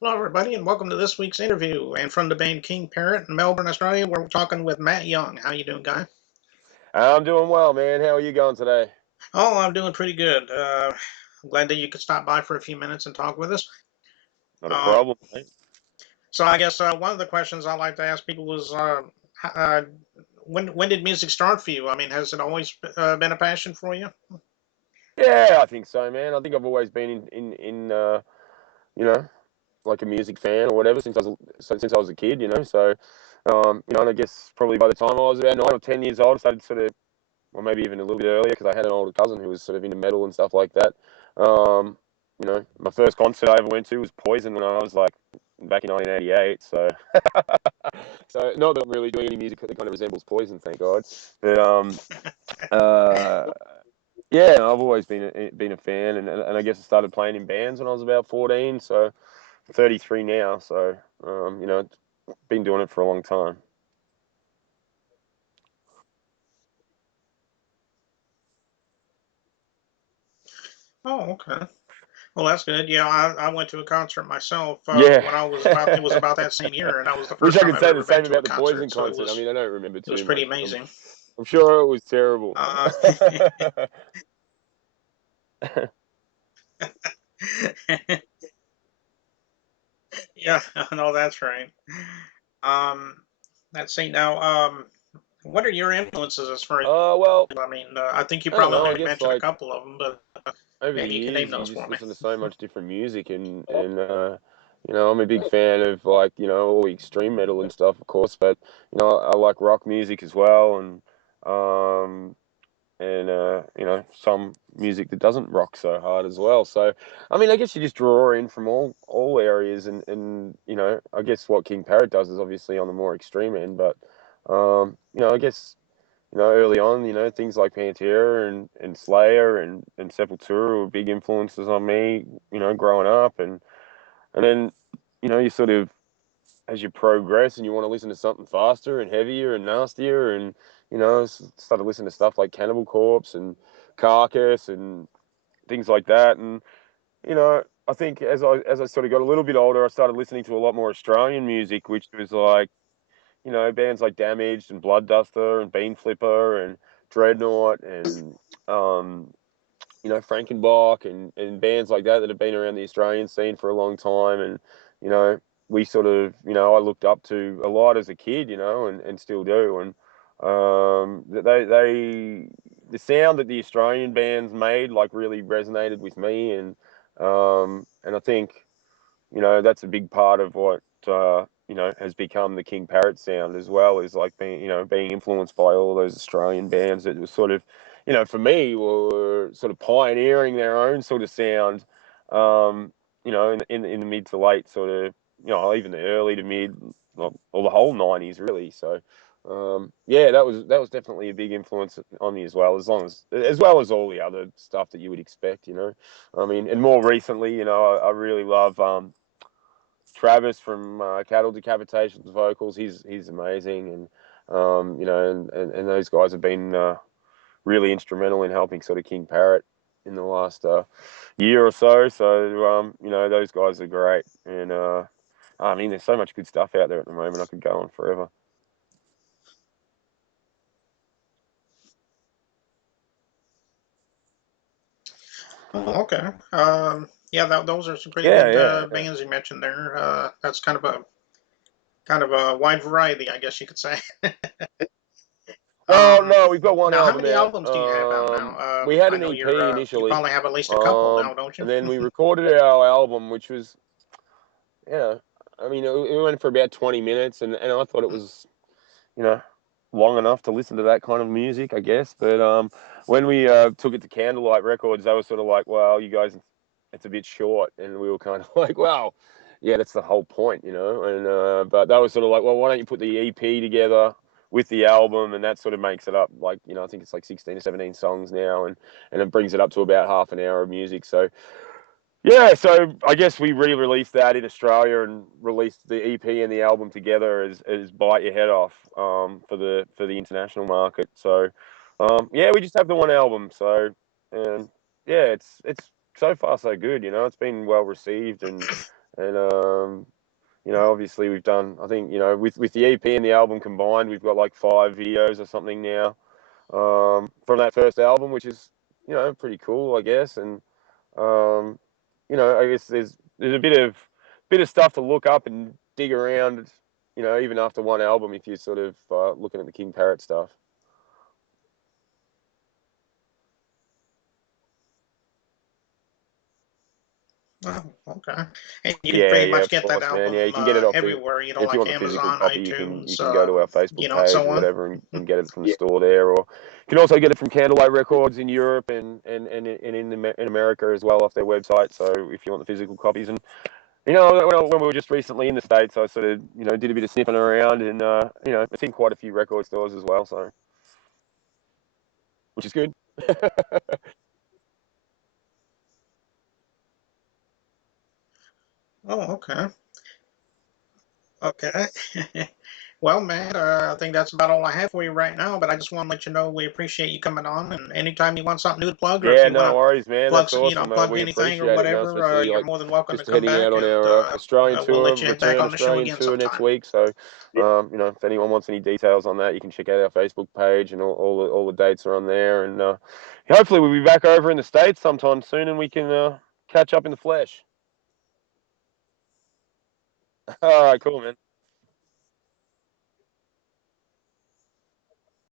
Hello, everybody, and welcome to this week's interview. And from the band King Parrot in Melbourne, Australia, we're talking with Matt Young. How you doing, guy? I'm doing well, man. How are you going today? Oh, I'm doing pretty good. I'm glad that you could stop by for a few minutes and talk with us. Not a Uh, problem, mate. so I guess one of the questions I like to ask people was, when did music start for you? I mean, has it always been a passion for you? Yeah, I think so, man. I think I've always been in you know, like a music fan or whatever since I was a kid, So, and I guess probably by the time I was about 9 or 10 years old, I started sort of, or maybe even a little bit earlier, because I had an older cousin who was sort of into metal and stuff like that. My first concert I ever went to was Poison when I was like back in 1988. So, so not that I'm really doing any music that kind of resembles Poison, thank God. But uh, yeah, I've always been a fan, and I guess I started playing in bands when I was about 14. So, I'm 33 now. So, been doing it for a long time. Oh, okay. Well, that's good. Yeah, I went to a concert myself Yeah. when I was about, it was about that same year, and that was the Wish first I time could I've say the ever been same to a about the concert, Poison so concert. I mean, I don't remember it was too pretty much, but I'm, amazing. I'm sure it was terrible. Uh, Yeah, no, that's right. Um, let's see now. What are your influences as far as? Well, I mean, I think you I don't know. I probably guess mentioned a like couple of them, but over the maybe you can name years, you those just for me. listen to so much different music, I'm a big fan of like all the extreme metal and stuff, of course, but I like rock music as well, um, some music that doesn't rock so hard as well. So, I mean, I guess you just draw in from all areas, and I guess what King Parrot does is obviously on the more extreme end, but I guess early on, things like Pantera and Slayer and Sepultura were big influences on me, growing up, and then you sort of as you progress and you want to listen to something faster and heavier and nastier, and started listening to stuff like Cannibal Corpse and Carcass and things like that, and I think as I sort of got a little bit older, I started listening to a lot more Australian music, which was like bands like Damaged and Bloodduster and Bean Flipper and Dreadnought and um, Frankenbach and bands like that have been around the Australian scene for a long time. And, you know, we sort of, I looked up to a lot as a kid, and still do. And the sound that the Australian bands made, like, really resonated with me. And I think, that's a big part of what has become the King Parrot sound as well, is like being influenced by all those Australian bands that was sort of, for me, were sort of pioneering their own sort of sound, in the mid to late sort of, even the early to mid, or the whole '90s really. So. Yeah, that was definitely a big influence on me as well, as well as all the other stuff that you would expect. I mean, and more recently, I really love Travis from Cattle Decapitation's vocals. He's amazing, and those guys have been really instrumental in helping sort of King Parrot in the last year or so. So those guys are great, and I mean, there's so much good stuff out there at the moment. I could go on forever. Oh, okay. Yeah, those are some pretty Yeah, good yeah, yeah. bands you mentioned there. That's kind of a wide variety, I guess you could say. Well, Um, no, we've got one Now, how album many out. albums do you have out now? We had I an know EP you initially, probably have at least a couple now, don't you? and then we recorded our album, which was, yeah, I mean, it went for about 20 minutes, and I thought it was, you know, long enough to listen to that kind of music, I guess. But when we took it to Candlelight Records, they were sort of like, well, you guys, it's a bit short. And we were kind of like, well, yeah, that's the whole point, And but that was sort of like, well, why don't you put the EP together with the album, and that sort of makes it up, like, I think it's like 16 or 17 songs now, and it brings it up to about half an hour of music. So yeah, so I guess we re-released that in Australia and released the EP and the album together as "Bite Your Head Off" for the international market. So yeah, we just have the one album. So and yeah, it's so far so good. It's been well received, and obviously we've done. I think with the EP and the album combined, we've got like 5 videos or something now from that first album, which is pretty cool, I guess. And um, I guess there's a bit of stuff to look up and dig around. Even after one album, if you're sort of looking at the King Parrot stuff. Oh, okay. And you can Yeah, pretty yeah, much of get that course, man. Yeah, you album can get it off the. everywhere, If you like want the physical Amazon, copy, you iTunes, can go to our Facebook and page so or on. whatever and get it from the store there, or you can also get it from Candlelight Records in Europe and in America as well off their website. So if you want the physical copies, and when we were just recently in the States, I sort of did a bit of sniffing around, and it's in quite a few record stores as well, so which is good. Oh, okay. Okay. Well, Matt, I think that's about all I have for you right now, but I just want to let you know we appreciate you coming on, and anytime you want something new to plug, or if Yeah, you want no to worries, man. plug, That's awesome. plug We anything or appreciate it, whatever, especially you're like more than welcome to just come heading out back, on and our Australian we'll tour, let you back return on the show Australian again tour next sometime. week. So, if anyone wants any details on that, you can check out our Facebook page, and all the dates are on there. And hopefully, we'll be back over in the States sometime soon, and we can catch up in the flesh. All right, cool, man.